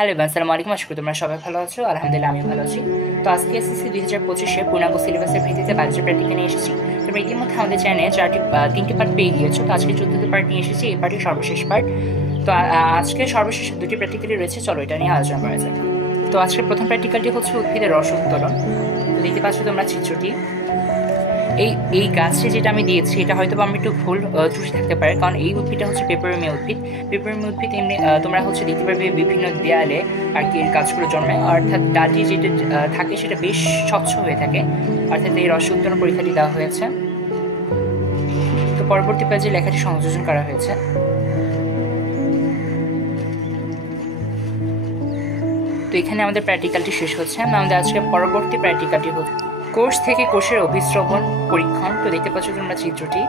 Hello আসসালামু আলাইকুম, আশা করি তোমরা সবাই ভালো আছো। আলহামদুলিল্লাহ আমি ভালো আছি। তো আজকে এসএসসি 2025-এ পূর্ণাঙ্গ সিলেবাসের ভিত্তিতে বায়োলজি প্র্যাকটিক্যাল নিয়ে এসেছি। তোমরা ইতিমধ্যে আমাদের চ্যানেলে তিনটি পার্ট পেয়ে গিয়েছো। তো আজকে চতুর্থ পার্ট নিয়ে এসেছি, এই পার্টি সর্বশেষ পার্ট। তো আজকে সর্বশেষ দুটি প্র্যাকটিক্যালই রয়েছে, চলো এটা নিয়ে আলোচনা করা যাক। তো আজকের প্রথম প্র্যাকটিক্যালটি হচ্ছে উদ্ভিদের রস উত্তোলন। তো দেখতে পাচ্ছ তোমরা চিত্রটি। এই গাছটি যেটা আমি দিয়েছি এটা হয়তো আমি একটু ভুল ত্রুটি থাকতে পারে, কারণ এই উদ্ভিদটা হচ্ছে পেপারমি উদ্ভিদ। পেপারমি উদ্ভিদ এমনি তোমরা হচ্ছে দেখতে পারবে বিভিন্ন দেয়ালে আর কি এর গাছগুলো জন্মায়, অর্থাৎ ডালটি যেটা থাকে সেটা বেশ স্বচ্ছ হয়ে থাকে, অর্থাৎ এই রস উত্তোলন পরীক্ষাটি দেওয়া হয়েছে। তো পরবর্তী পেজে লেখাটি সংযোজন করা হয়েছে। তো এখানে আমাদের প্র্যাকটিক্যালটি শেষ হচ্ছে। আমাদের আজকে পরবর্তী প্র্যাকটিক্যালটি হচ্ছে কোষ থেকে কোষের অভিস্রবণ পরীক্ষণ। তো দেখতে পাচ্ছ তোমরা চিত্রটি।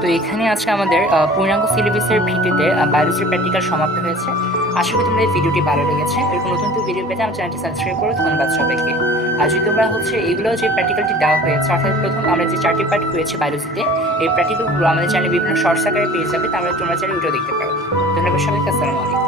তো এখানে আজকে আমাদের পূর্ণাঙ্গ সিলেবাসের ভিত্তিতে বায়োলজির প্র্যাকটিক্যাল সমাপ্ত হয়েছে। আশা করি তোমাদের ভিডিওটি ভালো লেগেছে। এরকম নতুন ভিডিও পেতে আমার চ্যানেলটি সাবস্ক্রাইব করো। ধন্যবাদ সবাইকে। আর যদি তোমরা হচ্ছে এগুলো যে প্র্যাকটিক্যালটি দেওয়া হয়েছে, অর্থাৎ প্রথম আমরা যে 4টি পার্ট হয়েছে বায়োলজিতে, এই প্র্যাকটিক্যালগুলো আমাদের চ্যানেলে বিভিন্ন শর্টস আকারে পেয়ে যাবে। তাহলে তোমরা চাইলে ওইটাও দেখতে পারো। ধন্যবাদ সবাইকে। আসসালামু আলাইকুম।